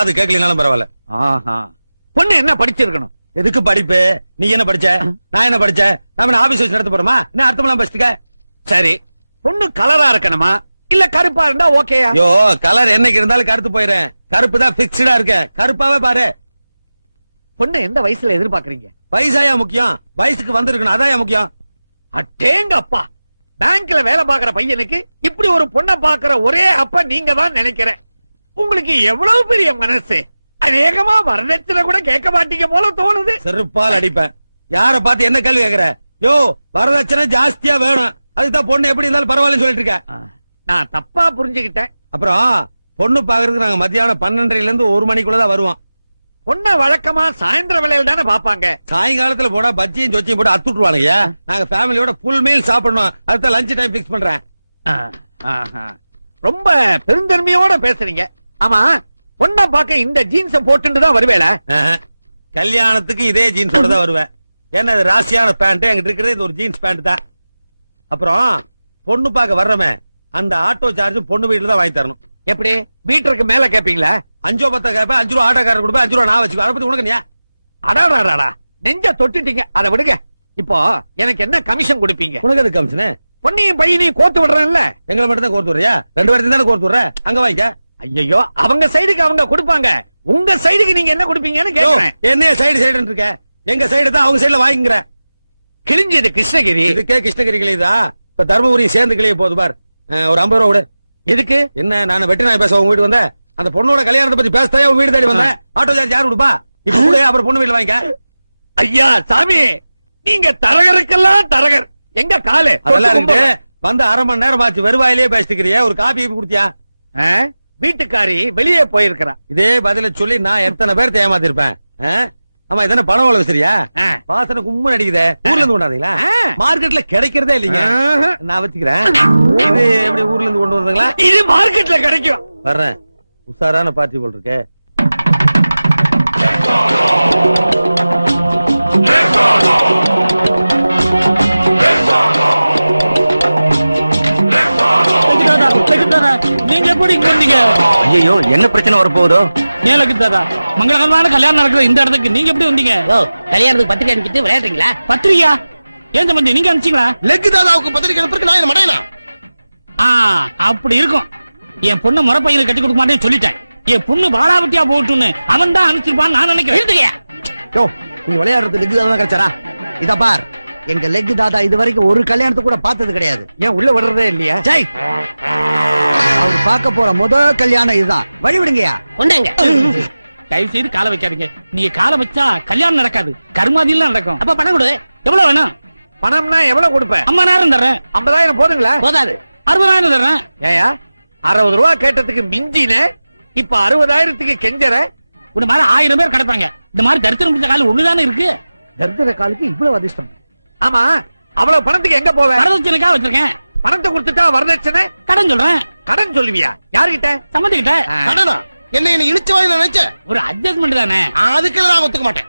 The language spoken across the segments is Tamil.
அது கேட்கலனாலும் பரவாயில்ல. பொண்ணு என்ன படிச்சிருக்கணும்? எதுக்கு படிப்பு? நீ என்ன படிச்ச? நான் என்ன படிச்சேன்? நாம ஆபீஸ் வச்சு நடத்த போறோமா? என்ன அர்த்தமெல்லாம் படிச்சுக்க? சரி, பொண்ணு கலரா இருக்கணுமா இல்ல கருப்பா இருந்தா ஓகேயா? யோ, கலர் என்னைக்கு இருந்தாலும் கருத்து போயிடுறேன். கருப்பு தான் பிக்ஸ்டா இருக்க. கருப்பாவே பாரு. பொண்ணு எந்த வயசுல எதிர்பார்க்கறீங்க? வயசாயா முக்கியம்? வயசுக்கு வந்திருக்கணும், அதான் முக்கியம். அட்டேங்க அப்பா, பேங்க்ல வேலை பாக்குற பையனுக்கு இப்படி ஒரு பொண்ணை பாக்குற ஒரே அப்பா நீங்க தான் நினைக்கிறேன். உங்களுக்கு எவ்வளவு பெரிய மனசு! அநேகமா வரதட்சணை கூட கேட்க மாட்டீங்க போல தோணுது. செருப்பால் அடிப்பேன். யார பார்த்து என்ன கேள்வி கேக்குற? யோ, வரதட்சணை ஜாஸ்தியா வேணும், அதுதான் பொண்ணு எப்படி இருந்தாலும் பரவாயில்லன்னு சொல்லிட்டு இருக்க. நான் தப்பா புரிஞ்சுக்கிட்டேன். அப்புறம் பொண்ணு பாக்குறதுக்கு நாங்க மத்தியானம் 12:30 இருந்து 1 மணிக்குள்ளதான் வருவோம். பொண்ணை வழக்கமா சாயந்தர வேலையில தானே பாப்பாங்க. சாயங்காலத்துல போனா பஜ்ஜியும் சொச்சியும் போட்டு அத்துட்டுருவானுங்க. நாங்க ஃபேமிலியோட ஃபுல் மீல் சாப்பிடணும், அதுதான் லஞ்ச் டைம் பிக்ஸ் பண்றேன். ரொம்ப பெருந்தன்மையோட பேசுறீங்க. ஆமா, பொண்ணை பார்க்க இந்த ஜீன்ஸ போட்டுட்டு தான் வருவேல? கல்யாணத்துக்கு இதே ஜீன்ஸோட தான் வருவேன். ஏன்னா இது ராசியான பேண்ட், எங்கிட்ட இருக்கிறது இது ஒரு ஜீன்ஸ் பேண்ட் தான். அப்புறம் பொண்ணு பார்க்க வர்றமே அந்த ஆட்டோ சார்ஜும் பொண்ணு வீட்டுல தான் வாங்கி தரணும். எப்படி? மீட்டருக்கு மேல கேப்பீங்களா? 5 10 கேப்ப, 5 ரூபா ஆட்டோக்காரர் கொடுப்பேன், 5 ரூபா நான் வச்சுக்கோ. அதை பத்தி உனக்கு அடாடாடா, நெஞ்ச தொட்டுட்டீங்க. அதை விடுங்க. இப்போ எனக்கு என்ன கமிஷன் கொடுப்பீங்க? உனக்கு அது கமிஷன்? பொண்ணையும் பையனையும் கோர்த்து விடுறேன்ல. எங்களை மட்டும் தான் கோர்த்து விடுறியா? 2 பேருக்கு தானே கோர்த்து விடுற, அங்க வாங்கிக்க. ஐயோ, அவங்க சைடுக்கு அவங்க கொடுப்பாங்க, உங்க சைடுக்கு நீங்க என்ன கொடுப்பீங்கன்னு கேக்குறேன். என்ன சைடு இருக்க? எங்க சைடு தான் அவங்க சைடுல வாங்கிக்கிற. கிழிஞ்சது கிருஷ்ணகிரி. இதுக்கே கிருஷ்ணகிரி கிளியுதா? இப்ப தர்மபுரி சேர்ந்து கிளிய போகுது பார். ஒரு 50 ரூபா விடு. எதுக்கு? என்ன நான் வெட்டி நாய் பேச உங்க வீட்டு வந்தேன்? அந்த பொண்ணோட கல்யாணத்தை பத்தி பேசத்தான் உங்க வீடு தேடி வந்தேன். ஆட்டோ சார்ஜ் யாரு கொடுப்பா? இப்ப கூட அப்புறம் பொண்ணு வீட்டுல வாங்கிக்க. ஐயா சாமி, நீங்க தரகருக்கெல்லாம் தரகர். எங்க காலு அதெல்லாம் இருக்கு. வந்து 1/2 மணி நேரம் ஆச்சு, வெறுவாயிலே பேசிக்கிறிய. ஒரு காபி குடுத்தியா? வீட்டுக்காரி வெளியே போயிருக்கிறா. இதே பதில சொல்லி நான் எத்தனை பேர் ஏமாத்திருப்பேன். ஆமா, இதென்ன பணம் வள வச்சிருக்கியா? வாசனை கும்மன் அடிக்குதே. ஊர்ல இருந்து கொண்டாந்தீங்களா? மார்க்கெட்ல கிடைக்கிறதே இல்லைங்க. நான் வச்சுக்கிறேன். இது எப்படி ஊர்ல இருந்து கொண்டு வந்தீங்களா? இது மார்க்கெட்ல கிடைக்கும். வர்றேன். உஷாரான பார்ட்டி போல் இருக்கு. நீங்க எப்படி இங்க வந்தீங்க? ஐயோ, என்ன பிரச்சனை வர போகுதோ? ஏலக்கு தாதா, மங்களகரமான கல்யாணம் நடக்கிற இந்த இடத்துக்கு நீங்க எப்படி வந்தீங்க? கல்யாணத்துக்கு பத்திரிக்கை அனுப்பிட்டு விளையாடுறீங்களா? பத்திரிக்கையா? ஏன் சம்பந்தி நீங்க அனுப்பிச்சீங்களா? லெக் தாதாவுக்கு பத்திரிக்கை அனுப்புறதுக்கு நான் என்ன மடையனா? அப்படி இருக்கும். என் பொண்ணு முறை பையனுக்கு கட்டி கொடுக்க மாட்டேன்னு சொல்லிட்டேன். என் பொண்ணு வாழாவட்டியா போட்டுன்னு அவன் தான் அனுப்பிச்சிருப்பான்னு நான் நினைக்கிறேன். நீ விளையாடுறது லெக் தாதா கிடைச்சாரா? இத பார், எங்க லெக் தாதா இது வரைக்கும் ஒரு கல்யாணத்துக்கு கூட பார்த்தது கிடையாது. ஏன் உள்ள விடுறதே இல்லையா? அவர் பார்க்க போற முதல் கல்யாணம் இதுதான். வழி விடுங்கயா. ஒண்ணுங்க, தயவு செய்து காலை வைக்காதீங்க. நீங்க காலை வச்சா கல்யாணம் நடக்காது, கர்மாதியெல்லாம் நடக்கும். அப்ப பணம் கொடு. எவ்வளவு வேணும்? பணம்னா எவ்வளவு கொடுப்பேன்? 50,000 தர்றேன். 50,000 போதுங்களா? போதாது, 60,000 தர்றேன். ஏயா 60 ரூபா கேட்டதுக்கு மிஞ்சின, இப்ப 60,000க்கு கெஞ்சற? ஒரு மாதிரி 1000 பேர் கிடப்பாங்க. இந்த மாதிரி தரித்திரம் பிடிச்ச கால் ஒண்ணுதானே இருக்கு. தரித்திர காலுக்கு இவ்வளவு அதிர்ஷ்டம்? ஆமா, அவ்வளவு பணத்துக்கு எங்க போவேன்? வரதட்சணைக்காக வச்சிருக்கேன். பணத்தை கொடுத்துட்டா வரதட்சணை? கடன் சொல்றேன். கடன் சொல்லுவியா? யாருகிட்ட? சம்மந்திக்கிட்ட. கடனா? என்ன இழுச்ச வாய் நினைச்ச? ஒரு அட்ஜஸ்ட்மெண்ட் தானே. அதுக்கு நான் ஒத்துக்க மாட்டேன்.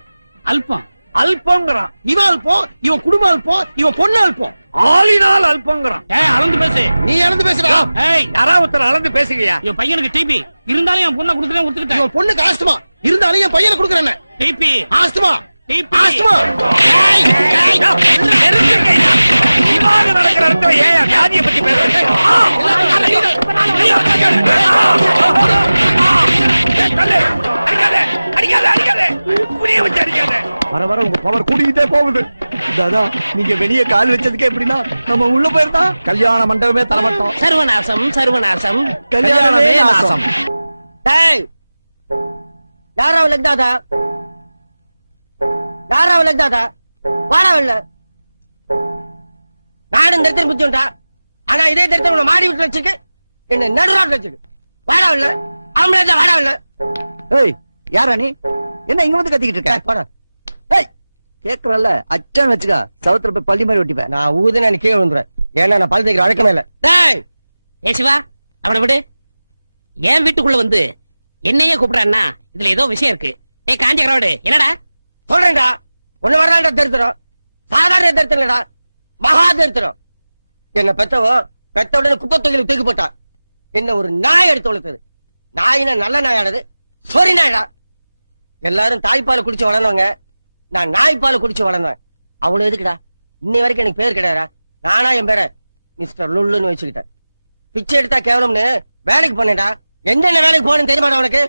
அல்பம் அல்பங்கிறான். இவன் அல்பம், இவன் குடும்பம் அல்பம், இவன் பொண்ணு அல்பம். ஆளினால் அல்பங்கிறான். அளந்து பேசு. நீ அளந்து பேசுறா? யாராவது ஒருத்தர் அளந்து பேசுகியா? என் பையனுக்கு டிபி இருந்தாலும் என் பொண்ணை கொடுத்துட்டேன், ஒத்துக்கிட்டேன். இவன் பொண்ணுக்கு ஆஸ்துமா இருந்தாலும் என் பையனை கொடுக்குறேன். TB asthma TB asthma. இவாக நடக்கிற இடத்துல ஏன் வியாதியை பத்தி பேசுறீங்க? வர வர உங்க பவர் கூடிக்கிட்டே போகுது. தாதா, நீங்க வெளியே கால் வச்சதுக்கு எப்படின்னா நம்ம உள்ள போயிருந்தா கல்யாண மண்டபமே தரமாட்டோம். சர்வநாசம் சர்வநாசம், கல்யாணமே நாசம். டேய், யாரா லெக் தாதா? யாரா லெக் தாதா? வாடா இல்ல. நானும் தரித்திரம் குத்திட்டா, ஆனா இதே தரித்திரம் உன்னை மாடி விட்டு வச்சுக்கு, என்ன நடுராட்டு வச்சுக்கு. வாடா இல்ல, ஆம்பளை வாடா இல்ல. ஏய், யாரா நீ? என்ன இங்க வந்து கத்திக்கிட்டு இருக்க? போடா. ஏய், கேக்குறல்ல, அச்சான் வச்சுக்கா, சவுத்துல போய் பள்ளி மாதிரி ஒட்டிப்பேன். நான் ஊதுனா நீ கீழே விழுந்துறேன். ஏன்னா நான் பல் தைக்கிற வழக்கமே இல்ல. டேய், ஏ சிவா, அவனை விடு. ஏன் வீட்டுக்குள்ள வந்து என்னையே கூப்பிடுறான்னா இதுல ஏதோ விஷயம் இருக்கு. ஏய் காஞ்சகரோடு, என்னடா சொல்றேன்டா? ஒண்ணு வரலாண்டா தரித்திரம். சாதாரண தரித்திரம் இல்லடா, மகா தரித்திரம். என்ன பெத்தவோ பெத்த உடனே குப்பை தொகையில தூக்கி போட்டா. என்ன ஒரு நாய் எடுத்து வளர்த்தது. நாயினா நல்ல நாயானது சொரி நாயடா. எல்லாரும் தாய்ப்பால் குடிச்சு வளர்ந்தவங்க, நான் நாய்ப்பால் குடிச்சு வளர்ந்தேன். அவ்வளவு எதுக்குடா இன்னை வரைக்கும் எனக்கு பேர் கிடையாதா? நானா என் பேரை மிஸ்டர் லுல்லுன்னு வச்சுக்கிட்டேன். பிச்சை எடுத்தா கேவலம்னு வேலைக்கு போனேன்டா. என்னென்ன வேலைக்கு போனேன்னு தெரியுமாடா உனக்கு?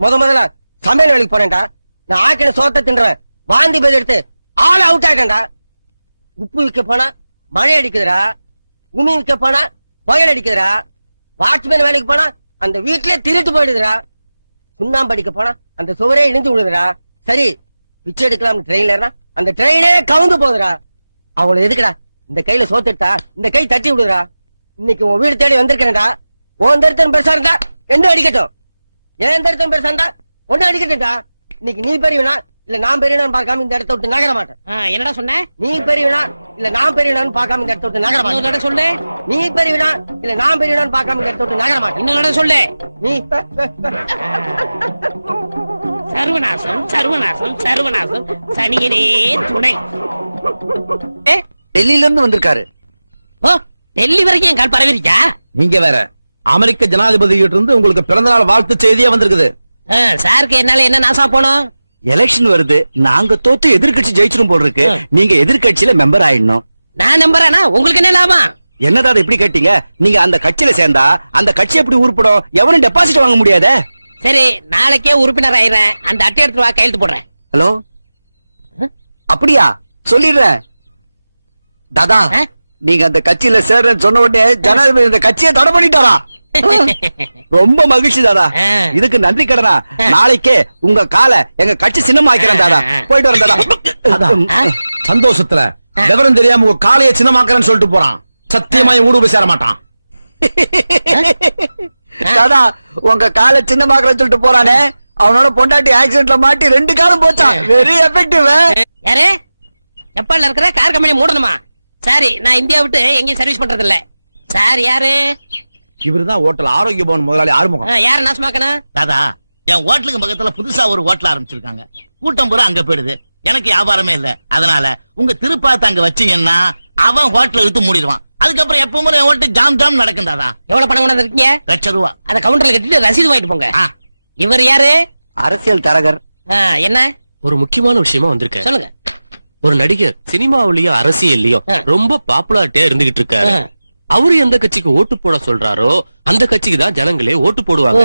முதல்ல சமையல் வேலைக்கு போனேன்டா. நான் ஆக்கின சோத்த தின்றேன், வாந்தி பேர் எடுத்து ஆள் அவுட் ஆயிட்டேன்டா. உப்பு விற்க போனா மழை அடிக்குதுடா, உமி விற்க போனா புயல் அடிக்குதுடா, வாட்ச்மேன் வேலைக்கு போனா அந்த வீட்லயே திருட்டு போயிடுதுடா, சுண்ணாம்பு அடிக்க போனா அந்த சுவரே இடிஞ்சு விடுதுடா. சரி பிச்சை எடுக்கலாம் ட்ரெயின்ல ஏறினா அந்த ட்ரெயினே கவுந்து போகுதுடா. அவ்வளவு எதுக்குடா இந்த கையில சோத்துட்டா இந்த கை தட்டி விடுறா. இன்னைக்கு உன் வீடு தேடி வந்திருக்கேன்டா. உன் தருத்தன் பெருசா இருந்தா என்ன அடிக்கட்டும், ஏன் தருத்தன் பெருசா இருந்தா ஒண்ணு அடிக்கட்டும்டா. இன்னைக்கு நீ பெரியவனா இல்ல நான் பெரியவனான்னு பார்க்காம இந்த இடத்த விட்டு நகர மாட்டேன். என்னடா சொன்ன? நீ பெரியவனா இல்ல நான் பெரியவனான்னு பார்க்காம இந்த இடத்த விட்டு நகர மாட்டேன். இன்னொரு சொல்லு. நீ பெரியவனா இல்ல நான் பெரியவனான்னு பார்க்காம இந்த இடத்த விட்டு நகர மாட்டேன். இன்னொரு சொல்லு. நீ சர்வநாசம் சர்வநாசம் சர்வநாசம் சனியனே துணை. டெல்லியில இருந்து வந்திருக்காரு. ஓ, டெல்லி வரைக்கும் என் கால் பரவிருச்சா? நீங்க வேற அமெரிக்க ஜனாதிபதி கிட்ட இருந்து உங்களுக்கு பிறந்தநாள் வாழ்த்து செய்தியே வந்திருக்குது. சாருக்கு என்னால என்ன நாசா போனோம்? எலெக்ஷன் வருது, நாங்க தோத்து எதிர்க்கட்சி ஜெயிச்சிரும் போல் இருக்கு. நீங்க எதிர்க்கட்சியில மெம்பர் ஆயிடணும். நான் நம்புறேனா? உங்களுக்கு என்ன லாபம்? என்னடா இப்படி கேட்டீங்க? நீங்க அந்த கட்சியில சேர்ந்தா அந்த கட்சி எப்படி உருப்படும்? எவனும் டெபாசிட் வாங்க முடியாதே. சரி, நாளைக்கே உறுப்பினர் ஆயிடுறேன். அந்த அட்டை எடுத்து வா, கையெழுத்து போடுறேன். ஹலோ, அப்படியா? சொல்லிடுறேன். தாதா, நீங்க அந்த கட்சியில சேர்றேன்னு சொன்ன உடனே ஜனாதிபதி இந்த கட்சியை தடை பண்ணிட்டாரா? ரொம்ப மகிழ்ச்சி தாதா. இதுக்கு நன்றி கடனா நாளைக்கே உங்க காலை எங்க கட்சி சின்னமா ஆக்கிறேன் தாதா. போயிட்டு வரேன் தாதா. சந்தோஷத்துல விவரம் தெரியாம உங்க காலையை சின்னமாக்குறேன்னு சொல்லிட்டு போறான். சத்தியமா ஊடு போய் சேர மாட்டான். தாதா, உங்க காலை சின்னமாக்குறேன்னு சொல்லிட்டு போறானே, அவனோட பொண்டாட்டி ஆக்சிடென்ட்ல மாட்டி 2 காலம் போச்சா. Very effective. யாரு? ஜப்பான்ல இருக்கிற கார் கம்பெனி மூடணுமா? சரி, நான் இந்தியா விட்டு எங்கேயும் சர்வீஸ் பண்றது இல்ல. சார் யாரு? இவருதான் ஹோட்டல் ஆரோக்கிய பவன் முதலாளி ஆறுமுகம். யாரு நாசமாக்கணும்? தாதா, என் ஹோட்டலுக்கு பக்கத்துல புதுசா ஒரு ஹோட்டல் ஆரம்பிச்சிருக்காங்க. கூட்டம் பூரா அங்க போயிடுது. எனக்கு வியாபாரமே இல்ல. அதனால உங்க திருப்பாத்த அங்க வச்சீங்கன்னா அவன் ஹோட்டலை வித்து மூடிடுவான். அதுக்கப்புறம் எப்பவும் என் ஹோட்டல் ஜாம் ஜாம் நடக்கும் தாதா. எவ்வளவு பணம் கொண்டு இருக்கீங்க? ₹1,00,000. அத கவுண்டர்ல கட்டிட்டு ரசீது வாங்கிட்டு போங்க. இவர் யாரு? அரசியல் தரகர். என்ன? ஒரு முக்கியமான விஷயமா வந்திருக்கேன். சொல்லுங்க. ஒரு நடிகர் சினிமாவிலயும் அரசியல்லயும் ரொம்ப பாப்புலாரிட்டியா இருந்துகிட்டு இருக்காரு. அவரு எந்த கட்சிக்கு ஓட்டு போட சொல்றாரோ அந்த கட்சிக்கு தான் ஜனங்களே ஓட்டு போடுவாங்க.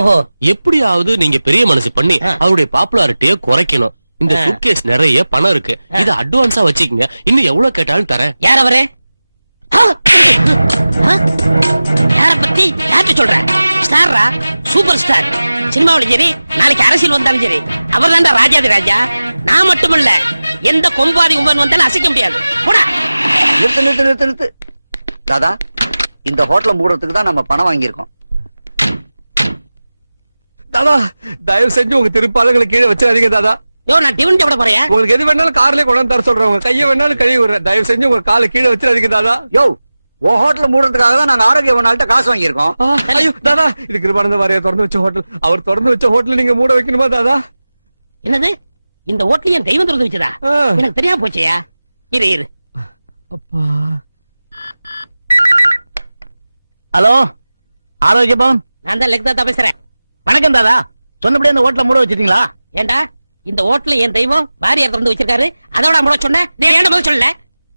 எப்படியாவது நீங்க பெரிய மனசு பண்ணி அவருடைய பாப்புலாரிட்டியை குறைக்கணும். இந்த சூட்கேஸ் நிறைய பணம் இருக்கு, இத அட்வான்ஸா வச்சுக்கங்க. இன்னும் எவ்வளவு கேட்டாலும் தரேன். யார் அவரு? யார பத்தி யார்கிட்ட சொல்ற? ஸ்டாரா? Super star. சினிமாவிலும் சரி, நாளைக்கு அரசியல் வந்தாலும் சரி, அவர் தான்டா ராஜாதி ராஜா. நான் மட்டும் இல்ல, எந்த கொம்பாதி கும்பன் வந்தாலும் அசைக்க முடியாது. போடா. நிறுத்து நிறுத்து நிறுத்து நிறுத்து. தாதா, இந்த ஹோட்டலை மூடுறதுக்கு தான் நம்ம பணம் வாங்கியிருக்கோம். தாதா, தயவு செஞ்சு உங்க திருப்பாதங்களை கீழே வச்சிடாதீங்க தாதா. யோ, நான் டிவன் சாப்பிட போறேன். உங்களுக்கு எது வேணாலும் கார்லயே கொண்டாந்து தர சொல்றேன். உங்க கையை வேணாலும் கழுவி விடுறேன். தயவு செஞ்சு உங்க காலை கீழே வச்சிடாதீங்க தாதா. யோ, உன் ஹோட்டலை மூடுறதுக்காக தான் நாங்க ஆரோக்கிய பவனால்ட்ட காசு வாங்கியிருக்கோம். ஐயோ தாதா, இது கிருபானந்த வாரியார் திறந்து வச்ச ஹோட்டல். அவர் திறந்து வச்ச ஹோட்டல் நீங்க மூட வைக்கணுமா தாதா? என்னது? இந்த ஹோட்டல் என் தெய்வம் திறந்து வச்சதா? எனக்கு தெரியாம போச்சையா? இரு இரு. அப்பா. ஹலோ, ஆரோக்கிய பவன். நான் தான் லெக்தாத்தா பேசுறேன். வணக்கம் தாதா. சொன்னபடி அந்த ஹோட்டலை மூட வச்சிட்டீங்களா? ஏண்டா, இந்த ஹோட்டல் என் தெய்வம் வாரியார் திறந்து வச்சிருக்காரு. அதோட முட சொன்னேன். நீ ஏன்டா முதல்ல சொல்லல?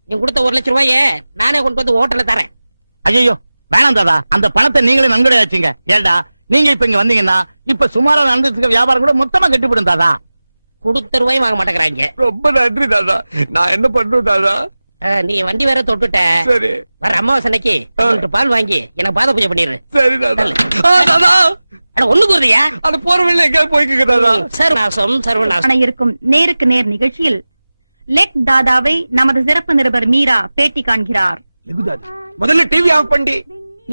நீ கொடுத்த 1,00,000 ரூபாயை நானே கொண்டு வந்து ஹோட்டல்ல தரேன். ஐயோ வேணாம் தாதா, அந்த பணத்தை நீங்களே நன்கொடை வச்சீங்க. ஏண்டா, நீங்க இப்ப இங்க வந்தீங்கன்னா இப்ப சுமாரா நடந்துட்டு இருக்க வியாபாரம் கூட மொத்தமா கட்டிவிடும் தாதா. கொடுத்த ரூபாயும் வாங்க மாட்டேங்கிறாங்க. ரொம்ப நன்றி தாதா. நான் என்ன பண்றேன் தாதா? நீ வண்டி வேற தொட்டுட்ட. சரி, வர அமாவாசை அன்னைக்கு 2 லிட்டர் பால் வாங்கி எனக்கு பாத பூஜை பண்ணிடு. சரி தாதா. தாதா, அட ஒண்ணுக்கு வருதியா? அது போற வழியில எங்க போய்க்குங்க தாதா. சர்வநாசம் சர்வநாசம். இருக்கும் நேருக்கு நேர் நிகழ்ச்சியில் லெக் தாதாவை நமது சிறப்பு நிருபர் மீரா பேட்டி காண்கிறார். லெகு தாதா, முதல்ல டிவி ஆஃப் பண்ணி.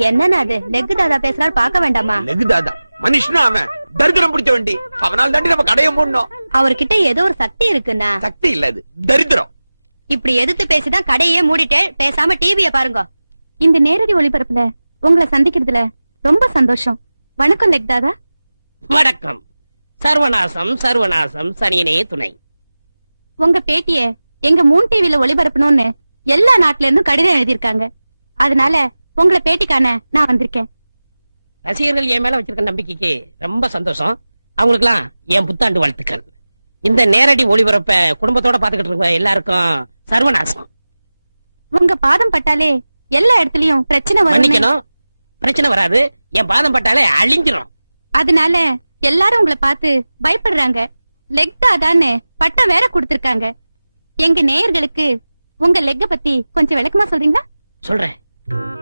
என்னன்னா அது? லெக் தாதா பேசுறாரு, பார்க்க வேண்டாமா? லெகு தாதா மனுஷனா அவன் தரித்திரம் பிடிச்ச வண்டி. அவனால் தாண்டி நம்ம கடையை மூடணும். அவர்கிட்ட ஏதோ ஒரு சக்தி இருக்குன்னா. சக்தி இல்ல, அது தரித்திரம். இப்படி எதிர்த்து பேசிதான் கடையே மூடிட்டு பேசாம டிவிய பாருங்க. இந்த நேரடி ஒளிபரப்புல உங்களை சந்திக்கிறதுல ரொம்ப சந்தோஷம். வணக்கம் லெக் தாதா. வணக்கம். சர்வநாசம் சர்வநாசம் சனியனே துணை. உங்க பேட்டிய எங்க மூன் டிவில ஒளிபரப்பணும்னு எல்லா நாட்டுல இருந்தும் கடிதம் எழுதியிருக்காங்க. அதனால உங்களை பேட்டிக்கான நான் வந்திருக்கேன். ரசிகர்கள் என் மேல வச்சிருக்க நம்பிக்கைக்கு ரொம்ப சந்தோஷம். அவங்களுக்குலாம் என் புத்தாண்டு வாழ்த்துக்கள். இந்த நேரடி ஒளிபரப்ப குடும்பத்தோட பாத்துக்கிட்டு இருக்க எல்லாருக்கும் சர்வநாசம். உங்க பாதம் பட்டாலே எல்லா இடத்துலயும் பிரச்சனை வரும். மன்னிக்கணும், பிரச்சனை வராது. என் பாதம் பட்டாலே அழிஞ்சிரும். அதனால எல்லாரும் உங்களை பார்த்து பயப்படுறாங்க. லெக் தாதான்னு பட்டம் வேற கொடுத்திருக்காங்க. எங்க நேயர்களுக்கு உங்க லெக்க பத்தி கொஞ்சம் விளக்கமா சொல்றீங்களா? சொல்றேன்.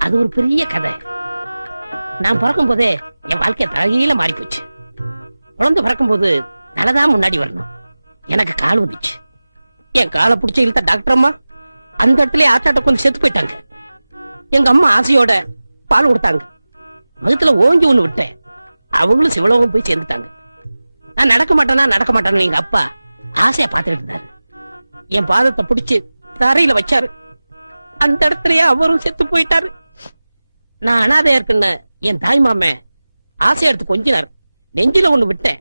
அது ஒரு பெரிய கதை. நான் பிறக்கும் போதே என் வாழ்க்கை தலையில மாறி போச்சு. குழந்தை பிறக்கும் போது தலைதான் முன்னாடி வரணும். எனக்கு கால் வந்துச்சு. என் காலை பிடிச்சி இழுத்த டாக்டர் அம்மா அந்த இடத்துல ஆச்சாட்ட கொஞ்சம் செத்து போயிட்டாங்க. எங்க அம்மா ஆசையோட பால் கொடுத்தாங்க. மகத்துல ஓங்கி ஒண்ணு விட்டேன். அவங்களும் சிவலோகம் போய் சேர்ந்துட்டாங்க. நான் நடக்க மாட்டேன்னு எங்க அப்பா ஆசையா பாத்துக்கிட்டு இருந்தாரு. என் பாதத்தை பிடிச்சு தரையில வச்சாரு. அந்த இடத்துலயே அவரும் செத்து போயிட்டாரு. நான் அனாதையா இருக்குன்னு என் தாய் மாமன் ஆசையா எடுத்து கொஞ்சினார். நெஞ்சில ஒண்ணு விட்டேன்.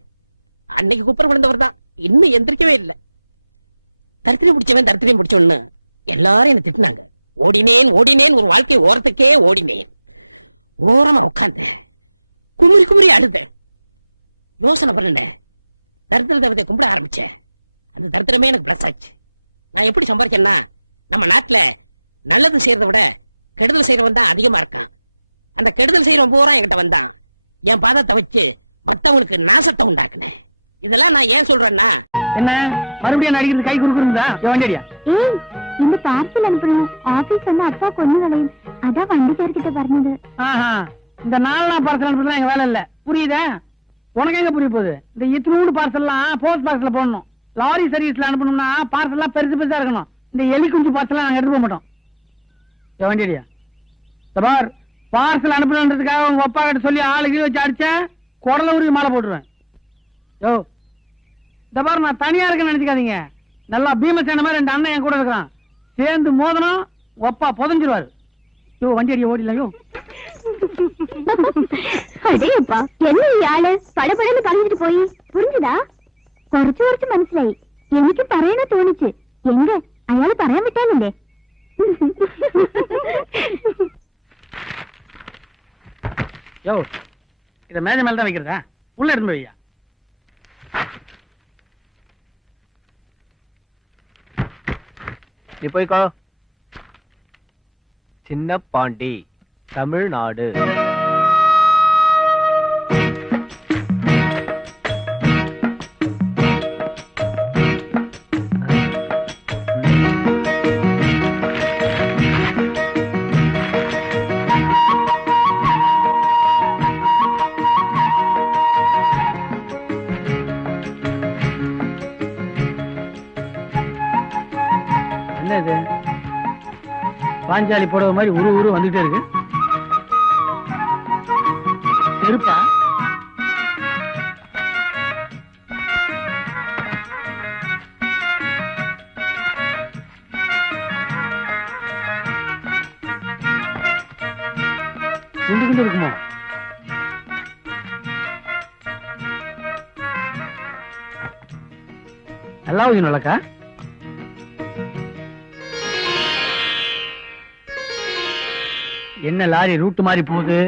அன்னைக்கு குப்புற விழுந்தவர் தான் இன்னும் எந்திரிக்கவே இல்லை. தரித்திரம் பிடிச்சவன்னு எல்லாரும் என்ன திட்டினாங்க. ஓடினேன் ஒரு வாழ்க்கை ஓரத்துக்கே ஓடினேன். ஓரமா உட்கார்ந்தேன். குமுறி அழுதேன். யோசனை பண்ணேன். தரித்திர தேவதையை கும்பிட ஆரம்பிச்சேன். அந்த தரித்திரமே எனக்கு பிளஸ் ஆச்சு. நான் எப்படி சம்பாதிச்சேன்னா, நம்ம நாட்டுல நல்லது செய்யறதை விட கெடுதல் செய்யறவன் தான் அதிகமா இருக்கான். அந்த கெடுதல் செய்யறவன் பூரா என்கிட்ட வந்தான். என் பாதத்தை வச்சு மத்தவங்களுக்கு நாசத்தை உண்டாக்குனேன். இதெல்லாம் நான் ஏன் சொல்றேன்னா, என்ன மறுபடியும் நடிக்கிறது கை குறுக்குறா வண்டியா? இந்த பார்சல் அனுப்பணும். ஆபீஸ் வந்து அப்பா கொண்டு விளையும். அதான் வண்டி பேர்கிட்ட പറഞ്ഞது. இந்த 4 பார்சல் அனுப்புறதுலாம் எங்க வேலை இல்ல. புரியுதா? உனக்கு எங்க புரிய போகுது? இந்த இத்தனூண்டு பார்சல்லாம் போஸ்ட் பாக்ஸ்ல போடணும். லாரி சர்வீஸ்ல அனுப்பணும்னா பார்சல்லாம் பெருசா இருக்கணும். இந்த எலி குஞ்சு பார்சல்லாம் நாங்க எடுத்து போக மாட்டோம். வண்டியா பார், பார்சல் அனுப்பணுன்றதுக்காக உங்க அப்பா கிட்ட சொல்லி ஆளுக்கு வச்சு அடிச்சேன், குடல உருவி மாலை போட்டுருவேன். யோ இந்த பாரு, நான் தனியா இருக்கேன்னு நினைச்சுக்காதீங்க. நல்லா பீமசேன மாதிரி 2 அண்ணன் என் கூட இருக்கிறான். சேர்ந்து மோதனம் ஒப்பா புதஞ்சிருவாரு. யோ வண்டி அடிய ஓடிலையோ. அடேப்பா, என்ன ஆளு படபடன்னு கலந்துட்டு போய் புரிஞ்சுதா? കുറച്ച് മനസ്സിലായി. എനിക്ക് പറയണ തോന്നിച്ച്. എങ്ക അയാള് പറയാൻ വിട്ടാലല്ലേ? யோ இத மேஜை மேல தான் வைக்கிறதா? உள்ள இருந்து வையா. நீ போய்க்கோ. சின்ன பாண்டி, தமிழ்நாடு. என்னது பாஞ்சாலி போடுற மாதிரி உரு வந்துட்டே இருக்கு. இருப்பா குண்டு இருக்குமோ? நல்லா நல்லக்கா. என்ன லாரி ரூட் மாதிரி போகுது?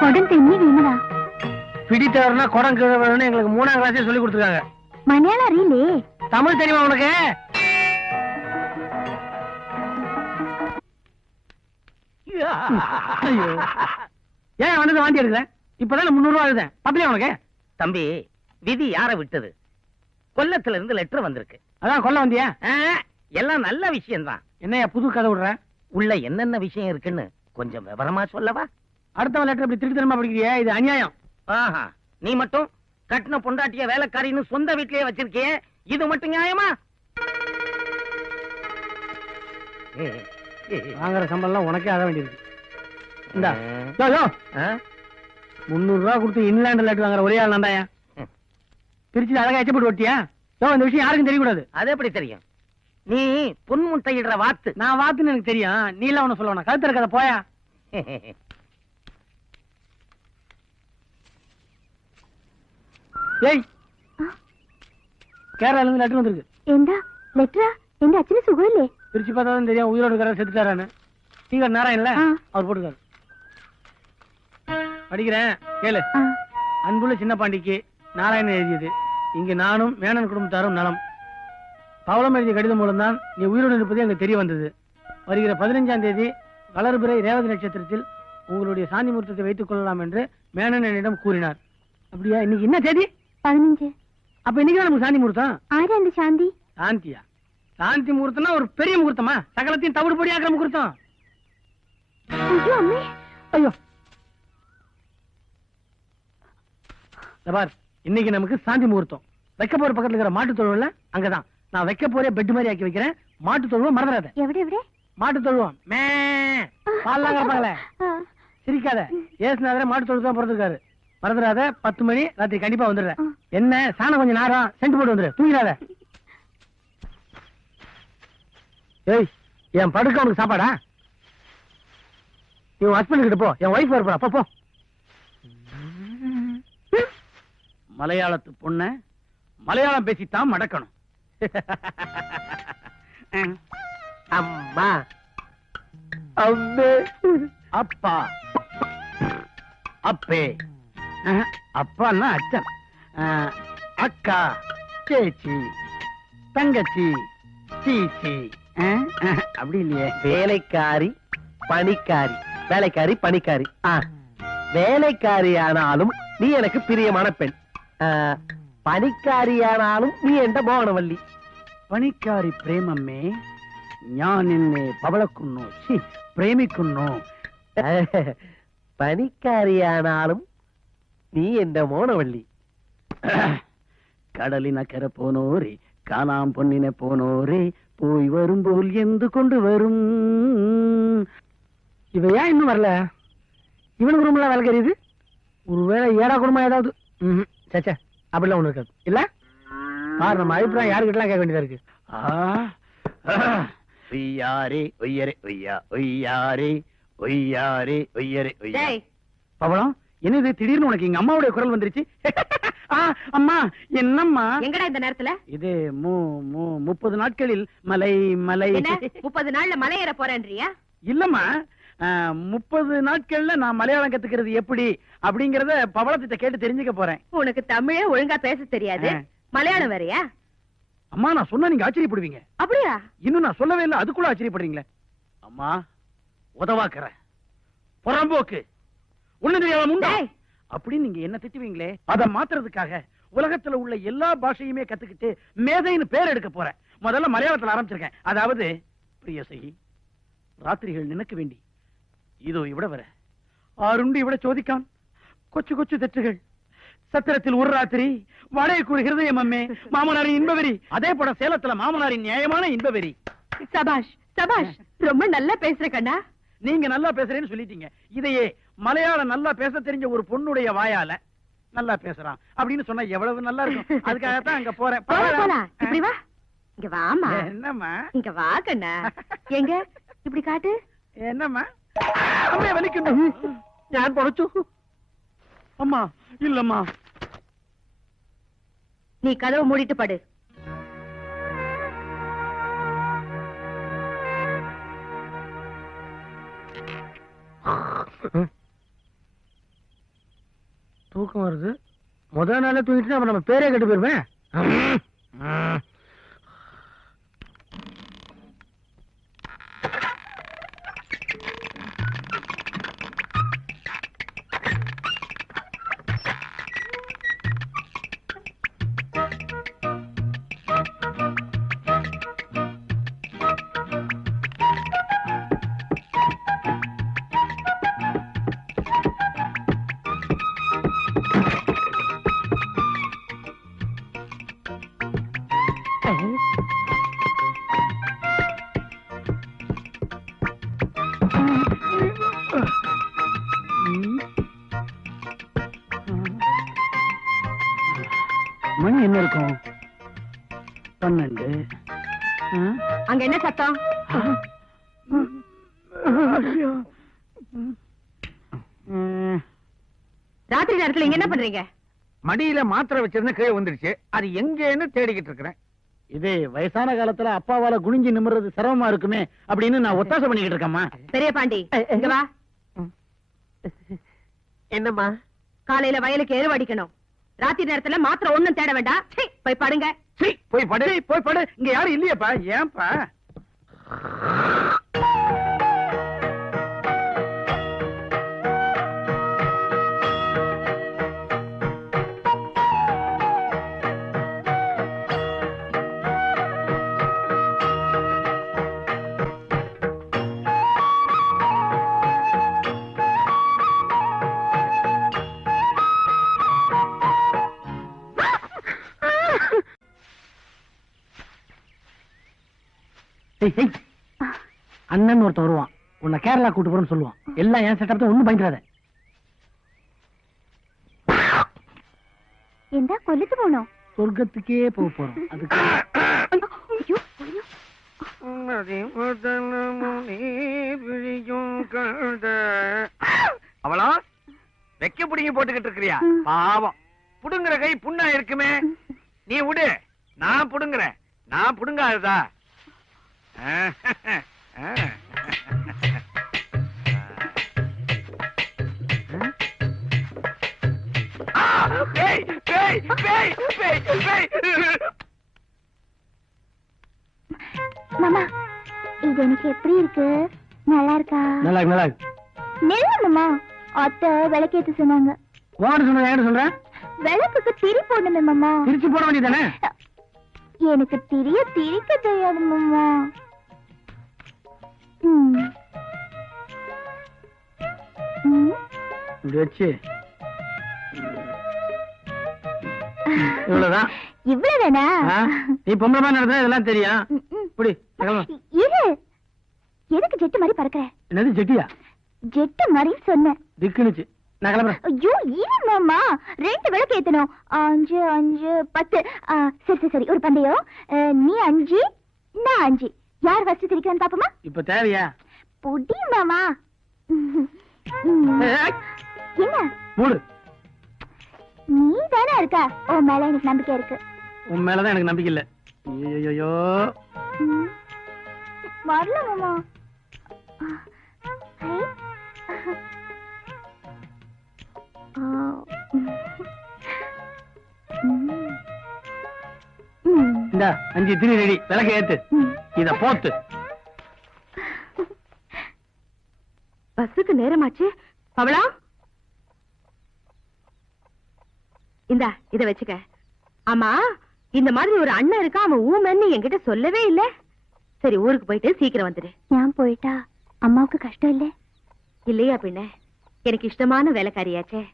கொடம் தென்னி வீணதா பிடித்தவர்னா குடம் கிழவர்னு எங்களுக்கு 3ஆம் கிளாஸே சொல்லி கொடுத்துருக்காங்க. மலையாளம் அறியிலே? தமிழ் தெரியுமா உனக்கு? ஐயோ ஏன் வந்து வாந்தி எடுக்கல? இப்பதான் 300 ரூபாய் எழுதேன். பத்தலையா உனக்கு? தம்பி, விதி யார விட்டது? கொல்லத்துல இருந்து லெட்டர் வந்திருக்கு. அதான் கொல்ல வந்தியா? எல்லாம் நல்ல விஷயம் தான். என்னையா புது கதை விடுற? உள்ள என்னென்ன விஷயம் இருக்குன்னு கொஞ்சம் விவரமா சொல்லவா? அடுத்தவன் லெட்டர் இப்படி திருத்தனமா படிக்கிறியா? இது அநியாயம். ஆஹா, நீ மட்டும் கட்டின பொண்டாட்டிய வேலைக்காரின்னு சொந்த வீட்லயே வச்சிருக்கியே, இது மட்டும் நியாயமா? வாங்குற சம்பளம் உனக்கே ஆக வேண்டியிருக்கு. இந்தா 300 ரூபாய் கொடுத்து இன்லாண்ட் லெட்டர் வாங்குற ஒரே ஆள் நான்தாயா. பிரிச்சு அழகா எச்சப்பட்டு ஓட்டியா? இந்த விஷயம் யாருக்கும் தெரியக்கூடாது. அது எப்படி தெரியும்? நீ புன்முட்டையிடுற வாத்து. நான் வாத்துன்னு எனக்கு தெரியும். நீ எல்லாம் ஒண்ணு சொல்லுவானா? கழுத்து இருக்காத போயா. ஏய், கேரளால இருந்து லெட்டர் வந்திருக்கு. എന്താ ലെറ്ററാ? എന്റെ അച്ഛന് സുഖമില്ലേ? பிரிச்சு பார்த்தா தான் தெரியும் உயிரோடு இருக்கிற செத்துட்டாரான்னு. நீங்க நேரம் இல்ல அவர் போட்டுக்காரு. படிக்கிறேன் கேளு. அன்புள்ள சின்ன பாண்டிக்கு நாராயணன் எழுதியது. இங்கு நானும் மேனன் குடும்பத்தாரும் நலம். பவளம் எழுதிய கடிதம் மூலம்தான் நீ உயிரோடு இருப்பது எங்களுக்கு தெரிய வந்தது. வருகிற 15ஆம் தேதி வளர்பிறை ரேவதி நட்சத்திரத்தில் உங்களுடைய சாந்தி முகூர்த்தத்தை வைத்துக் கொள்ளலாம் என்று மேனன் என்னிடம் கூறினார். அப்படியா? இன்னைக்கு என்ன தேதி? 15. அப்ப இன்னைக்கு நமக்கு சாந்தி முகூர்த்தம். ആരാ എന്റെ ശാന്തി? சாந்தியா? சாந்தி முகூர்த்தம்னா ஒரு பெரிய முகூர்த்தமா? சகலத்தையும் தவிடு பொடியாக்குற முகூர்த்தம். അയ്യോ അമ്മേ. ஐயோ பார், இன்னைக்கு நமக்கு சாந்தி முகூர்த்தம். வைக்க போற பக்கத்துல இருக்கிற மாட்டு தொழுவம்ல அங்கதான் நான் வைக்க போறே பெட் மாதிரி ஆக்கி வைக்கிறேன். மாட்டு தொழுவம் மறந்துடாத. എവിടെ എവിടെ? மாட்டு தொழுவம் மே பால்லாம் கறப்பாங்களே. சிரிக்காத. ஏசுநாதரே மாட்டு தொழுவம் தான் பிறந்திருக்காரு. மறந்துடாத. 10 மணி ராத்திரி கண்டிப்பா வந்துடுறேன். என்ன சாணம் கொஞ்சம் நேரம் சென்ட் போட்டு வந்துரு. தூங்கிடாத. ஏய், என் படுக்க உனக்கு சாப்பாடா? இவன் ஹஸ்பண்ட் கிட்ட போ. என் ஒய்ஃப் வரப்பா. போ. மலையாளத்து பொண்ண மலையாளம் பேசித்தான் மடக்கணும். அம்மா, அம்மே, அப்பா, அப்பே, அப்பான்னா அச்சன், அக்கா, சேச்சி, தங்கச்சி, சீச்சி. அப்படி இல்லையே. வேலைக்காரி பணிக்காரி. வேலைக்காரி பணிக்காரி. வேலைக்காரி ஆனாலும் நீ எனக்கு பிரியமான பெண். പണിക്കാരിയാണാലും നീ എന്റെ മോണവല്ലി. പണിക്കാരി പ്രേമമ്മേ, ഞാൻ നിന്നെ പവളക്കുന്നു, പ്രേമിക്കുന്നു. പണിക്കാരിയാണാലും നീ എന്റെ മോണവല്ലി. കടലിനക്കരെ പോനോരേ, കാണാം പൊന്നിനെ പോനോരേ, പോയി വരുമ്പോൾ എന്ത് കൊണ്ടുവരും. இவையா இன்னும் வரல? இவனுக்கு ரூம்ல வேலை கறியுது. ஒருவேளை ஏடா குடும்பம் ஏதாவது. சச்சா, அப்படிலாம் ஒண்ணு இருக்காது இல்ல. பாரு, நம்ம அபிப்பிராயம் யாருக்கிட்டலாம் கேட்க வேண்டியதா இருக்கு. ஒய்யாரே ஒய்யரே ஒய்யா ஒய்யாரே ஒய்யாரே ஒய்யரே ஒய்யா. பவளம், என்னது திடீர்னு உனக்கு எங்க அம்மாவுடைய குரல் வந்துருச்சு? அம்மா, என்னம்மா எங்கடா இந்த நேரத்துல? இது 30 நாட்களில் மலை மலை. 30 நாள்ல மலை ஏற போறேன்றியா? இல்லம்மா, 30 நாட்கள்ல நான் மலையாளம் கத்துக்கிறது எப்படி அப்படிங்கறத பவளத்திட்ட கேட்டு தெரிஞ்சுக்க போறேன். உனக்கு தமிழே ஒழுங்கா பேச தெரியாது, மலையாளம் வேறயா? அம்மா, நான் சொன்னா நீங்க ஆச்சரியப்படுவீங்க. அப்படியா? இன்னும் நான் சொல்லவே இல்லை, அதுக்குள்ள ஆச்சரியப்படுறீங்களே. அம்மா, உதவாக்குற புறம்போக்கு ஒண்ணு தெரியாம முண்டா அப்படின்னு நீங்க என்ன திட்டுவீங்களே, அதை மாத்துறதுக்காக உலகத்துல உள்ள எல்லா பாஷையுமே கத்துக்கிட்டு மேதைன்னு பேர் எடுக்க போறேன். முதல்ல மலையாளத்துல ஆரம்பிச்சிருக்கேன். அதாவது, പ്രിയസഖി, രാത്രികൾ നിനക്ക് വേണ്ടി ഇതോ ഇവിടെ വരെ ആരുണ്ട് ഇവിടെ ചോദിക്കാൻ. കൊച്ചു കൊച്ചു തെറ്റുകൾ. சத்திரத்தில் ஒரு ராத்திரி, வாடகைக்குள் ஹிருதயம் அம்மே, மாமனாரின் இன்பவெறி. அதே போல சேலத்துல மாமனாரின் நியாயமான இன்பவெறி. சபாஷ் சபாஷ், ரொம்ப நல்லா பேசுற கண்ணா. நீங்க நல்லா பேசுறேன்னு சொல்லிட்டீங்க. இதையே மலையாளம் நல்லா பேச தெரிஞ்ச ஒரு பொண்ணுடைய வாயால நல்லா பேசுறான் அப்படின்னு சொன்னா எவ்வளவு நல்லா இருக்கும். அதுக்காகத்தான் அங்க போறேன். இப்படி வா, இங்க வாமா. என்னம்மா? இங்க வா கண்ணா. எங்க இப்படி காட்டு. என்னம்மா? அம்மே வலிக்குண்டு. ഞാൻ പൊറച്ചു. அம்மா, இல்லம்மா. நீ கதவு மூடிட்டு படு. தூக்கம் வருது. முதல் நாளே தூங்கிட்டு அப்ப நம்ம பேரே கெட்டு போயிருவேன். மணி என்ன இருக்கும்? 12. அங்க என்ன சத்தம்? ராத்திரி நேரத்துல இங்க என்ன பண்றீங்க? மடியில மாத்திரை வச்சிருந்த கீழே வந்துருச்சு, அது எங்கன்னு தேடிக்கிட்டு இருக்கிறேன். இது வயசான காலத்துல அப்பாவால குனிஞ்சு நிமிர்றது சிரமமா இருக்குமே அப்படின்னு நான் ஒத்தாசை பண்ணிக்கிட்டு இருக்கேம்மா. பெரிய பாண்டி இங்க வா. என்னம்மா? காலையில வயலுக்கு எருவடிக்கணும். ராத்திரி நேரத்துல மாத்திரை ஒண்ணும் தேட வேண்டாம். சீ, போய் படுங்க. போய் படு. இங்க யாரும் இல்லையப்பா. ஏன்பா? அண்ணன் ஒருத்த வருவான், உன்னை கேரளா கூட்டு போறேன்னு சொல்லுவான். எல்லாம் என் செட்டப் தான், ஒண்ணும் பயந்துடாத. எந்த கொல்லுக்கு போனோம்? சொர்க்கத்துக்கே போக போறோம். அதுக்கு அவளா வெக்க புடிங்கி போட்டுக்கிட்டு இருக்கிறியா? பாவம், புடுங்குற கை புண்ணா இருக்குமே. நீ விடு, நான் புடுங்குறேன். நான் புடுங்காததா? மாமா, இது எனக்கு எப்படி இருக்கு? நல்லா இருக்கா? நல்லா இருக்கு. நெல்லம்மா அத்தை விளக்கேத்து சொன்னாங்க. சொல்றேன், விளக்குக்கு திரி போடணுமே மாமா. திருச்சி போட வேண்டியதானே? எனக்கு திரிக்க தெரியாது மாமா. இப்படி வச்சு இவ்வளவுதான். இவ்வளவுதானா? நீ பொம்பளை மாதிரி நடந்தா இதெல்லாம் தெரியும். இரு, எதுக்கு ஜெட்டு மாதிரி பறக்கிற? என்னது ஜெட்டியா? ஜெட்டு மாதிரி சொன்னேன். திக்குனுச்சு, நான் கிளம்புறேன். ஐயோ இரு மாமா, 2 விளக்கு ஏத்தணும். 5 5 10. சரி ஒரு பந்தயம். நீ 5 நான் 5. யார் ஃபர்ஸ்ட் திரிக்கிறான்னு பாப்போமா? இப்ப தேவையா? புடி மாமா. என்ன மூடு. நீ தானே இருக்க, உன் மேல எனக்கு நம்பிக்கை இருக்கு. உன் மேலதான் எனக்கு நம்பிக்கை இல்ல. ஐயோ வரல மாமா. இந்த 5 திரி ரெடி, விளக்கு ஏத்து. இத போத்து. பஸ்ஸுக்கு நேரமாச்சு. அவளா, இந்தா இத வச்சுக்க. ஆமா, இந்த மாதிரி ஒரு அண்ணன் இருக்கா, அவன் ஊமன்னு என்கிட்ட சொல்லவே இல்ல. சரி, ஊருக்கு போயிட்டு சீக்கிரம் வந்துடு. நான் போயிட்டா அம்மாவுக்கு கஷ்டம் இல்ல? இல்லையா பின்ன, எனக்கு இஷ்டமான வேலைக்காரியாச்சே.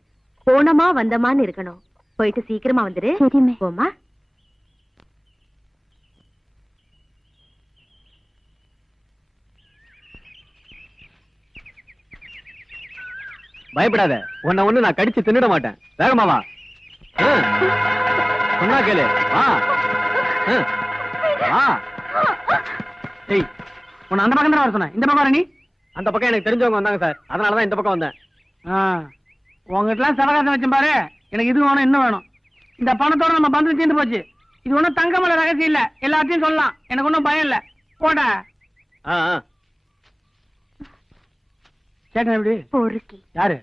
போனமா வந்தமான்னு இருக்கணும். போயிட்டு சீக்கிரமா வந்துடு. சரிமே. போமா. பயப்படாத, உன்னை ஒண்ணு நான் கடிச்சு தின்னுட மாட்டேன். வேகமா வா. சொன்னா கேளு. வா வா. ஏய், உன்னை அந்த பக்கம் தான் வர சொன்னேன். இந்த பக்கம் வர. நீ அந்த பக்கம் எனக்கு தெரிஞ்சவங்க வந்தாங்க சார், அதனாலதான் இந்த பக்கம் வந்தேன். உங்ககிட்ட சவகாசம் வச்சு பாரு. எனக்கு இது வேணும், இன்னும் வேணும். இந்த பணத்தோட நம்ம பந்து தீர்ந்து போச்சு. இது ஒண்ணும் தங்கமல ரகசியம் இல்ல, எல்லாத்தையும் சொல்லலாம். எனக்கு ஒன்னும் பயம் இல்ல. போட கேட்டேன். எப்படி பொறுக்கி யாரு?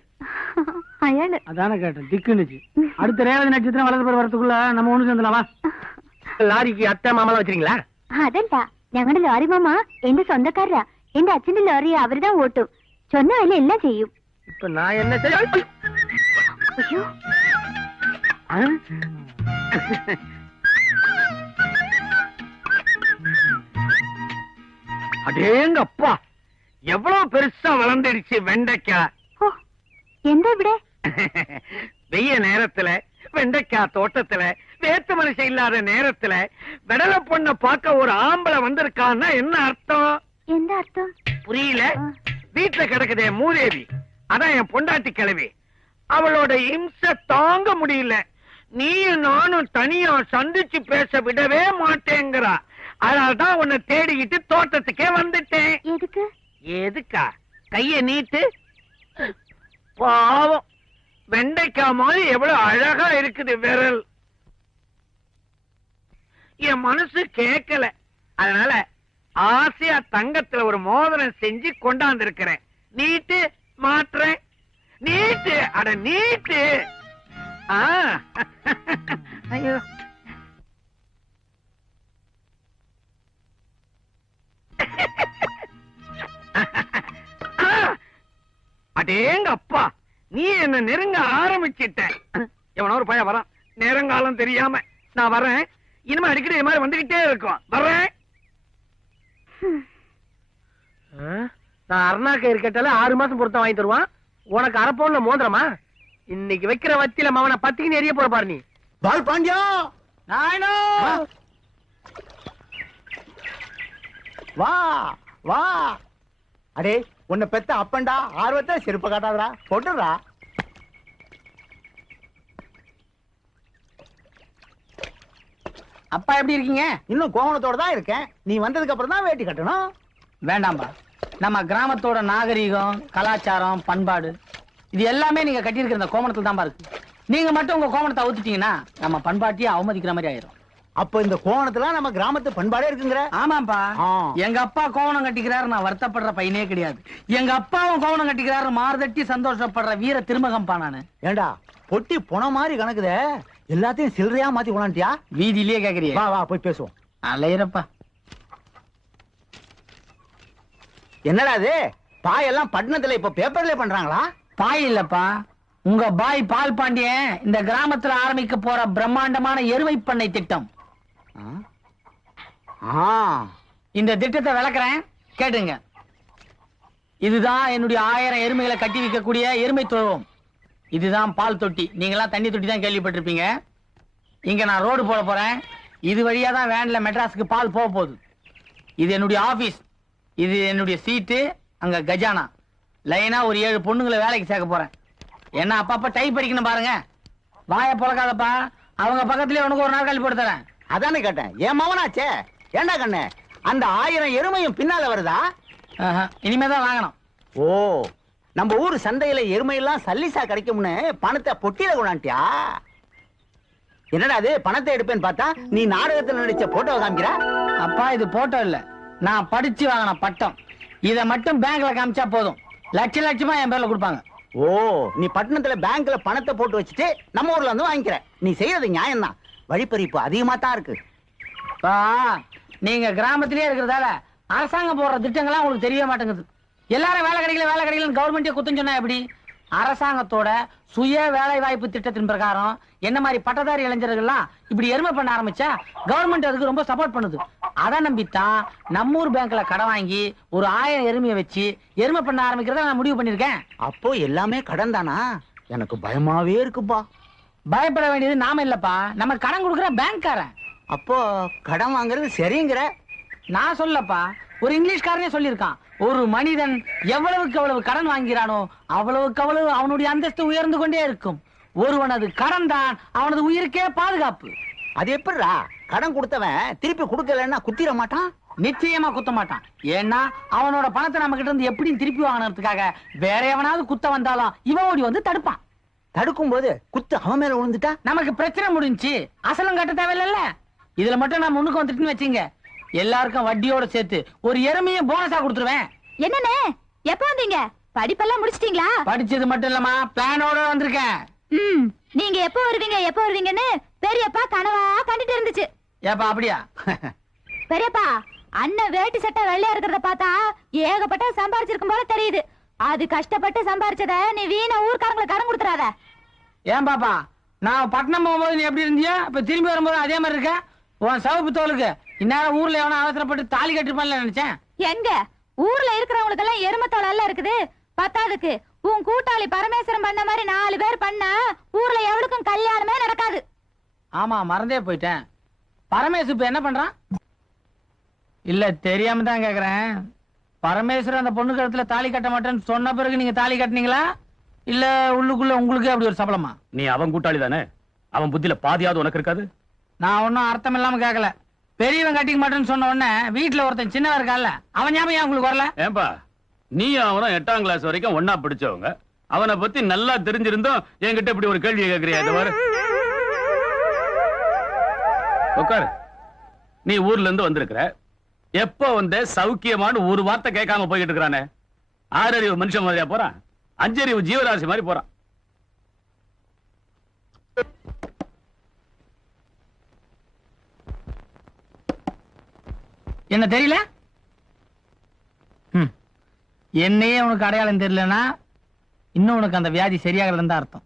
அதான கேட்டேன். திக்குனுச்சு. அடுத்த ரேவதி நட்சத்திரம் வளர்ந்து வரதுக்குள்ள நம்ம ஒண்ணு சேர்ந்தலாமா? லாரிக்கு அத்தை மாமலாம் வச்சிருக்கீங்களா? അതല്ല, ഞങ്ങളുടെ ലോറി മാമ എന്റെ സ്വന്തക്കാരാ. എന്റെ അച്ഛന്റെ ലോറി അവരുതാ ഓട്ടും. சொன்ன வேலை எல்லாம் செய்யும். இப்ப நான் என்ன செய்ய? ஐயோ, அடேங்கப்பா, எவ்வளவு பெருசா வளர்ந்துடுச்சு வெண்டைக்காய். எந்த ഇവിടെ வெய்ய நேரத்துல வெண்டைக்காய் தோட்டத்துல வேத்து மனுஷன் இல்லாத நேரத்துல விடல பொண்ண பார்க்க ஒரு ஆம்பளை வந்திருக்கான்னா என்ன அர்த்தம்? எந்த அர்த்தம் புரியல? வீட்டுல கிடக்குதே மூதேவி, அதான் என் பொண்டாட்டி கிழவி. அவளோட இம்சை தாங்க முடியல. நீயும் நானும் தனியா சந்திச்சு பேச விடவே மாட்டேங்கிறா. அதனால்தான் உன்னை தேடிக்கிட்டு தோட்டத்துக்கே வந்துட்டேன். எதுக்கு? எதுக்கா? கைய நீட்டு. பாவம், வெண்டைக்காய் மாதிரி எவ்வளவு அழகா இருக்குது விரல். என் மனசு கேட்கல, அதனால ஆசையா தங்கத்துல ஒரு மோதிரம் செஞ்சு கொண்டாந்து இருக்கிறேன். நீட்டு, மாற்றேன். நீட்டு, அட நீட்டு. ஐயோ, அடேங்க அப்பா, நீ என்ன நெருங்க ஆரம்பிச்சிட்ட. எவனோ ஒரு பையன் வரான், நேரங்காலம் தெரியாம. நான் வரேன், இனிமே அடிக்கடி இது மாதிரி வந்துகிட்டே இருக்கும். வர்றேன். நான் அருணாக்கயிறு கேட்டாலே 6 மாசம் பொறுத்த வாங்கி தருவான். உனக்கு அரப்போன்ல மோதிரமா? இன்னைக்கு வைக்கிற வத்தியில மவனை பத்திக்கு எரிய போற பாரு. நீ பால் பாண்டியா, நாயனோ வா வா. அடே, உன்னை பெத்த அப்பண்டா, ஆர்வத்தை செருப்ப காட்டாதடா, போட்டுறா. அப்பா எப்படி இருக்கீங்க? இன்னும் கோவணத்தோட தான் இருக்கேன். நீ வந்ததுக்கு அப்புறம் தான் வேட்டி கட்டணும். வேண்டாம்பா, நம்ம கிராமத்தோட நாகரீகம், கலாச்சாரம், பண்பாடு இது எல்லாமே நீங்க கட்டியிருக்கிற இந்த கோமணத்துல தான் இருக்கு. நீங்க மட்டும் உங்க கோமணத்தை அவுத்துட்டீங்கன்னா நம்ம பண்பாட்டையே அவமதிக்கிற மாதிரி ஆயிரும். அப்ப இந்த கோவணத்துல நம்ம கிராமத்து பண்பாடே இருக்குங்கிற? ஆமாப்பா, எங்க அப்பா கோவணம் கட்டிக்கிறாரு, நான் வருத்தப்படுற பையனே கிடையாது. எங்க அப்பாவும் கோவணம் கட்டிக்கிறாரு, மார்தட்டி சந்தோஷப்படுற வீர திருமகம்பா நானு. ஏண்டா பொட்டி பொண மாதிரி கணக்குதே, எல்லாத்தையும் சில்லறையா மாத்தி கொண்டாண்டியா? வீதியிலேயே கேக்குறியா? வா வா போய் பேசுவோம். அலையிறப்பா. என்னடா இது, பாயெல்லாம் பட்டணத்துல இப்ப பேப்பர்ல பண்றாங்களா? பாய் இல்லப்பா, உங்க பாய் பால் பாண்டியன் இந்த கிராமத்துல ஆரம்பிக்க போற பிரம்மாண்டமான எருமை பண்ணை திட்டம். இந்த திட்டத்தை விளக்குறேன், கேட்டுங்க. இதுதான் என்னுடைய 1000 எருமைகளை கட்டி வைக்கக்கூடிய எருமை தொழுவம். இதுதான் பால் தொட்டி. நீங்களாம் தண்ணி தொட்டி தான் கேள்விப்பட்டிருப்பீங்க. இங்க நான் ரோடு போட போறேன். இது வழியா தான் வேன்ல மெட்ராஸுக்கு பால் போக போகுது. இது என்னுடைய ஆபீஸ், இது என்னுடைய சீட்டு, அங்க கஜானா. லைனா ஒரு 7 பொண்ணுங்களை வேலைக்கு சேர்க்க போறேன். என்ன அப்பப்ப டைப் படிக்கணும் பாருங்க. வாய பொழக்காதப்பா, அவங்க பக்கத்துலயே உனக்கு ஒரு நாள் கல்வி போட்டு தரேன். அதானே கேட்டேன், என் மவனாச்சே. ஏண்டா கண்ணு, அந்த 1000 எருமையும் பின்னால வருதா? இனிமேதான் வாங்கணும். ஓ, நம்ம ஊர் சந்தையில எருமையெல்லாம் சல்லிசா கிடைக்கும்னு பணத்தை பொட்டியில கொண்டாண்டியா? என்னடா அது, பணத்தை எடுப்பேன்னு பார்த்தா நீ நாடகத்தில் நடிச்ச போட்டோ காமிக்கிற. அப்பா, இது போட்டோ இல்ல, நான் படிச்சு வாங்கின பட்டம். இத மட்டும் பேங்க்ல காமிச்சா போதும், லட்ச லட்சமா என் பேர்ல கொடுப்பாங்க. ஓ, நீ பட்டணத்துல பேங்க்ல பணத்தை போட்டு வச்சுட்டு நம்ம ஊர்ல வந்து வாங்கிக்கிற. நீ செய்யறது நியாயம் தான், வழிப்பறிப்பு அதிகமா தான் இருக்கு. நீங்க கிராமத்திலே இருக்கிறதால அரசாங்கம் போடுற திட்டங்கள்லாம் உங்களுக்கு தெரிய மாட்டேங்குது. எல்லாரும் வேலை கிடைக்கல கவர்மெண்டே குத்தம் சொன்னா எப்படி? அரசாங்கத்தோட சுய வேலை வாய்ப்பு திட்டத்தின் பிரகாரம் என்ன மாதிரி பட்டதாரி இளைஞர்கள்லாம் இப்படி எருமை பண்ண ஆரம்பிச்சா கவர்மெண்ட் அதுக்கு ரொம்ப சப்போர்ட் பண்ணுது. அதை நம்பித்தான் நம்ம ஊர் பேங்க்ல கடன் வாங்கி ஒரு 1000 எருமையை வச்சு எருமை பண்ண ஆரம்பிக்கிறத நான் முடிவு பண்ணிருக்கேன். அப்போ எல்லாமே கடன் தானா? எனக்கு பயமாவே இருக்குப்பா. பயப்பட வேண்டியது நாம இல்லப்பா, நம்ம கடன் கொடுக்குற பேங்க்காரன். அப்போ கடன் வாங்குறது சரிங்கிற? நான் சொல்லப்பா, ஒரு இங்கிலீஷ்காரனே சொல்லியிருக்கான், ஒரு மனிதன் எவ்வளவுக்கு அவ்வளவு கடன் வாங்கிறானோ அவ்வளவுக்கு அவ்வளவு அவனுடைய அந்தஸ்து உயர்ந்து கொண்டே இருக்கும். ஒருவனது கடன் தான் அவனது உயிருக்கே பாதுகாப்பு. அது எப்படிடா? கடன் கொடுத்தவன் திருப்பி கொடுக்கலன்னா குத்திர மாட்டான்? நிச்சயமா குத்த மாட்டான். ஏன்னா அவனோட பணத்தை நம்ம கிட்ட இருந்து எப்படி திருப்பி வாங்கினதுக்காக வேற எவனாவது குத்த வந்தாலும் இவன் ஓடி வந்து தடுப்பான். தடுக்கும் போது குத்து அவன் மேல விழுந்துட்டா நமக்கு பிரச்சனை முடிஞ்சு, அசலும் கட்ட தேவையில்ல. இதுல மட்டும் நான் முன்னுக்கு வந்துட்டுன்னு வச்சுங்க, எல்லாருக்கும் வட்டியோட சேர்த்து ஒரு எருமையும் போனஸா கொடுத்துருவேன். என்னண்ணே, எப்ப வந்தீங்க? படிப்பெல்லாம் முடிச்சிட்டீங்களா? படிச்சது மட்டும் இல்லமா, பிளானோட வந்திருக்கேன். நீங்க எப்ப வருவீங்கன்னு பெரியப்பா கனவா கண்டுட்டு இருந்துச்சு. ஏப்பா அப்படியா? பெரியப்பா, அண்ணன் வேட்டி சட்டை வெள்ளையா இருக்கிறத பார்த்தா ஏகப்பட்ட சம்பாரிச்சிருக்கும் போல தெரியுது. அது கஷ்டப்பட்டு சம்பாரிச்சத நீ வீணா ஊர்க்காரங்களை கடன் கொடுத்துறாத. ஏன் பாப்பா, நான் பட்டணம் போகும்போது நீ எப்படி இருந்தியா, இப்ப திரும்பி வரும்போது அதே மாதிரி இருக்க? உன் சவப்பு தோலுக்கு இந்நேரம் ஊர்ல எவனா அவசரப்பட்டு தாலி கட்டிருப்பான்ல நினைச்சேன். எங்க ஊர்ல இருக்கிறவங்களுக்கு எல்லாம் எருமத்தோல் எல்லாம் இருக்குது. பத்தாதுக்கு உன் கூட்டாளி பரமேஸ்வரன் பண்ண மாதிரி 4 பேர் பண்ணா ஊர்ல எவளுக்கும் கல்யாணமே நடக்காது. ஆமா, மறந்தே போயிட்டேன். பரமேஸ்வரன் இப்ப என்ன பண்றான்? இல்ல தெரியாம தான் கேக்குறேன். பரமேஸ்வரன் அந்த பொண்ணு கழுத்துல தாலி கட்ட மாட்டேன்னு சொன்ன பிறகு நீங்க தாலி கட்டினீங்களா, இல்ல உள்ளுக்குள்ள உங்களுக்கு அப்படி ஒரு சபலமா? நீ அவன் கூட்டாளி தானே? அவன் புத்தியில பாதியாவது உனக்கு இருக்காது. நான் ஒன்னும் அர்த்தம் இல்லாம கேட்கல. பெரியவன் கட்டிக்க மாட்டேன்னு சொன்ன உடனே வீட்டுல ஒருத்தன் சின்னவன் இருக்கான்ல, அவன் ஞாபகம் ஏன் உங்களுக்கு வரல? ஏன்பா நீ அவனும் 8ஆம் கிளாஸ் வரைக்கும் ஒன்னா படிச்சவங்க. அவனை பத்தி நல்லா தெரிஞ்சிருந்தோம் என்கிட்ட இப்படி ஒரு கேள்வி கேட்கறியா? இந்த மாதிரி உட்காரு. நீ ஊர்ல இருந்து வந்திருக்கிற. எப்ப வந்த சௌக்கியமான ஒரு வார்த்தை கேட்காம போயிட்டு இருக்கிறானே. 6 அறிவு மனுஷன் மாதிரியா போறான்? 5 அறிவு ஜீவராசி மாதிரி போறான். என்ன தெரியல? என்னையே உனக்கு அடையாளம் தெரியலன்னா இன்னும் உனக்கு அந்த வியாதி சரியாகலன்னு தான் அர்த்தம்.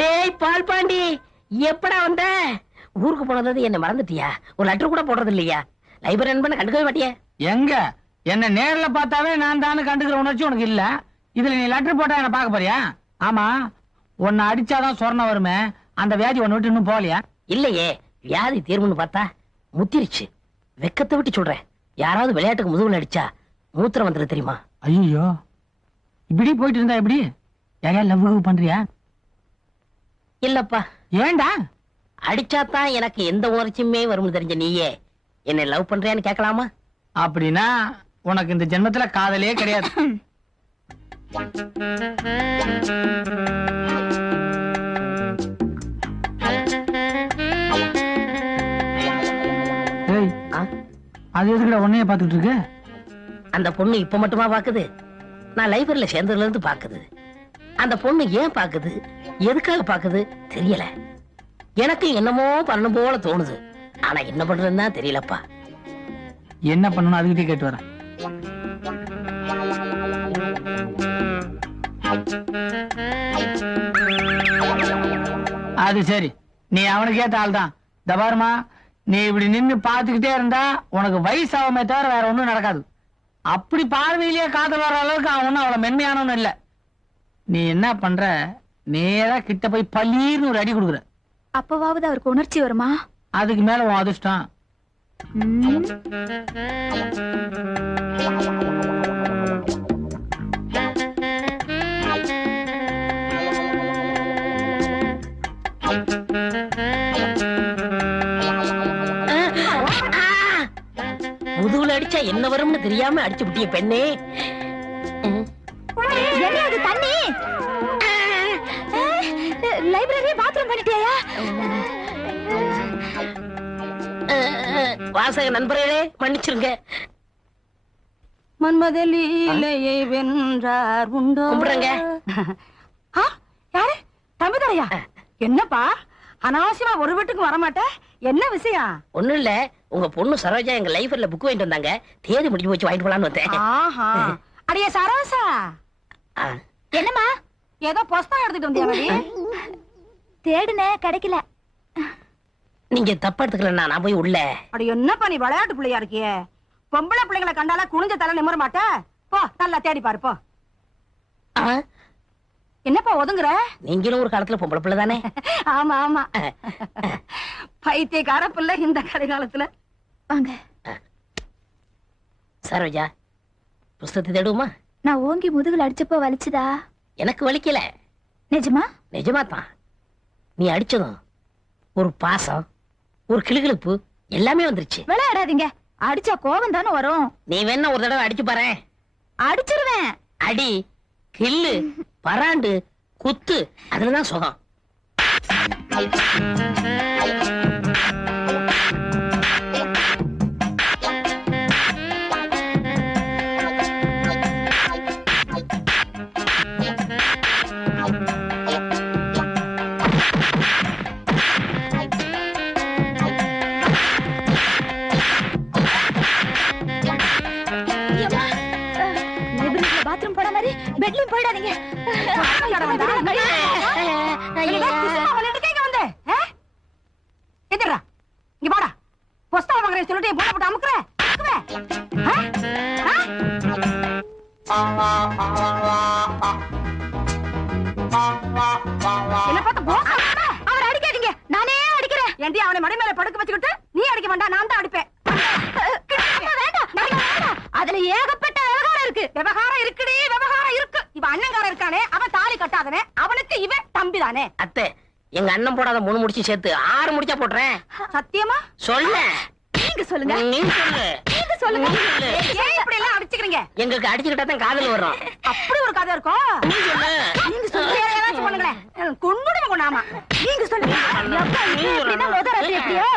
டேய் பால் பாண்டி, எப்படா வந்த? ஊருக்கு போனது என்ன மறந்துட்டியா? ஒரு லெட்டர் கூட போடுறது இல்லையா? லைப்ரரி நண்பனை கண்டுக்கவே மாட்டியா? எங்க என்ன நேர்ல பார்த்தாவே நான் தானே கண்டுக்கிற உணர்ச்சி உனக்கு இல்ல. இதுல நீ லெட்டர் போட்டா என்ன பார்க்க போறியா? ஆமா, உன்னை அடிச்சாதான் சொர்ணம் வருமே, அந்த வியாதி உன்னை விட்டு இன்னும் போகலையா? இல்லையே, வியாதி தீர்வுன்னு பார்த்தா முத்திருச்சு. வெக்கத்தை விட்டு சொல்றேன், யாராவது விளையாட்டுக்கு முதுகுல அடிச்சா மூத்திரம் வந்துரு தெரியுமா? ஐயோ, இப்படி போயிட்டு இருந்தா எப்படி? யாரையா லவ் பண்றியா? இல்லப்பா. ஏண்டா? அடிச்சாதான் எனக்கு எந்த உணர்ச்சியுமே வரும்னு தெரிஞ்ச நீயே என்னை லவ் பண்றியான்னு கேட்கலாமா? அப்படின்னா உனக்கு இந்த ஜென்மத்துல காதலே கிடையாது. அது எதுக்குடா உன்னைய பாத்துட்டு இருக்கு? அந்த பொண்ணு இப்ப மட்டுமா பாக்குது? நான் லைப்ரரியில சேர்ந்ததுல இருந்து பாக்குது. அந்த பொண்ணு ஏன் பாக்குது, எதுக்காக பாக்குது தெரியல. எனக்கு என்னமோ பண்ணணும் போல தோணுது. ஆனா என்ன பண்றதுன்னா தெரியலப்பா. என்ன பண்ணணும் அதுகிட்டே கேட்டு வரேன். அது சரி, நீ அவனுக்கு ஏத்த ஆள் தான். தபாருமா, நீ இப்படி நின்னு பாத்துக்கிட்டே இருந்தா உனக்கு வயசாகுமே தவிர வேற ஒண்ணும் நடக்காது. அப்படி பார்வையிலேயே காதல் வர அளவுக்கு அவன் ஒன்னும் அவ்வளவு மென்மையானவன் இல்ல. நீ என்ன பண்ற, நேரா கிட்ட போய் பல்லீர்னு ஒரு அடி கொடுக்குற. அப்பவாவது அவருக்கு உணர்ச்சி வருமா? அதுக்கு மேல உன் அதிர்ஷ்டம். முதுகுல அடிச்சா என்ன வரும்னு தெரியாம அடிச்சு விட்டிய பெண்ணே. தண்ணி லைப்ரரி பாத்ரூம் பண்ணிட்டியா? வாசக நண்பர்களே மன்னிச்சிருங்க. மன்மதலீலையை வென்றார் உண்டோ? கும்பிடுறேங்க. யாரு? தம்பிதாயா? என்னப்பா அனாவசியமா ஒரு வீட்டுக்கு வரமாட்ட? என்ன விஷயம்? ஒண்ணும் இல்ல, உங்க பொண்ணு சரோஜா எங்க லைப்ரரியில புக் வாங்கிட்டு வந்தாங்க. தேதி முடிஞ்சு போச்சு, வாங்கிட்டு போலான்னு வந்தேன். அடியே சரோசா, என்னம்மா? ஏதோ புஸ்தகம் எடுத்துட்டு வந்தியா? தேடுன கிடைக்கல. நீங்க தப்பா எடுத்துக்கலன்னா நான் போய் உள்ள. அடி என்னப்பா நீ விளையாட்டு பிள்ளையா இருக்கியே? பொம்பளை பிள்ளைங்களை கண்டால குனிஞ்ச தலை நிமிர மாட்ட? போ நல்லா தேடி பாரு போ. என்னப்பா ஒதுங்குற? நீங்களும் ஒரு காலத்துல பொம்பளை பிள்ளை தானே? ஆமா ஆமா, பைத்தியக்கார பிள்ளை இந்த கடைகாலத்துல. வாங்க சரோஜா, புஸ்தகத்தை தேடுமா? நான் ஓங்கி முதுகுல அடிச்சப்போ வலிச்சுதா? எனக்கு வலிக்கல. நிஜமா? நிஜமா தான். நீ அடிச்சதும் ஒரு பாசம், ஒரு கிளுகிளுப்பு எல்லாமே வந்துருச்சு. விளையாடாதீங்க, அடிச்சா கோபம் தானே வரும். நீ வேணா ஒரு தடவை அடிச்சு பாரு. அடிச்சிருவேன். அடி, கில்லு, பராண்டு, குத்து, அதுலதான் சுகம். பாத்ரூம் போட மாதிரி பெட்லயும் போயிடாதீங்க. இங்க பாடா, புஸ்தகம் வாங்குறேன் சொல்லிட்டு போட போட்டு அமுக்குற. என்ன பார்த்து அவர் அடிக்காதீங்க, நானே அடிக்கிறேன். ஏன்டி அவனை மடி மேல படுக்க வச்சுக்கிட்டு நீ அடிக்க வேண்டாம், நான் தான் அடிப்பேன். வேண்டாம், அத போடாத 3 முடிச்சு சேர்த்து 6 முடிச்சா போடுறேன். சத்தியமா சொல்ல நீங்க சொல்லுங்க. நீ சொல்லு. நீங்க சொல்லுங்க. ஏன் இப்படி எல்லாம் அடிச்சுக்கிறீங்க? எங்களுக்கு அடிச்சுக்கிட்டா தான் காதல் வரும். அப்படி ஒரு கதை இருக்கும். நீ சொல்லு. நீங்க சொல்லுங்க. வேற ஏதாச்சும் பண்ணுங்களேன். கொன்னுடுங்க கொண்டாமா. நீங்க சொல்லுங்க. எப்ப இப்படின்னா முதல் ராத்திரி எப்படியோ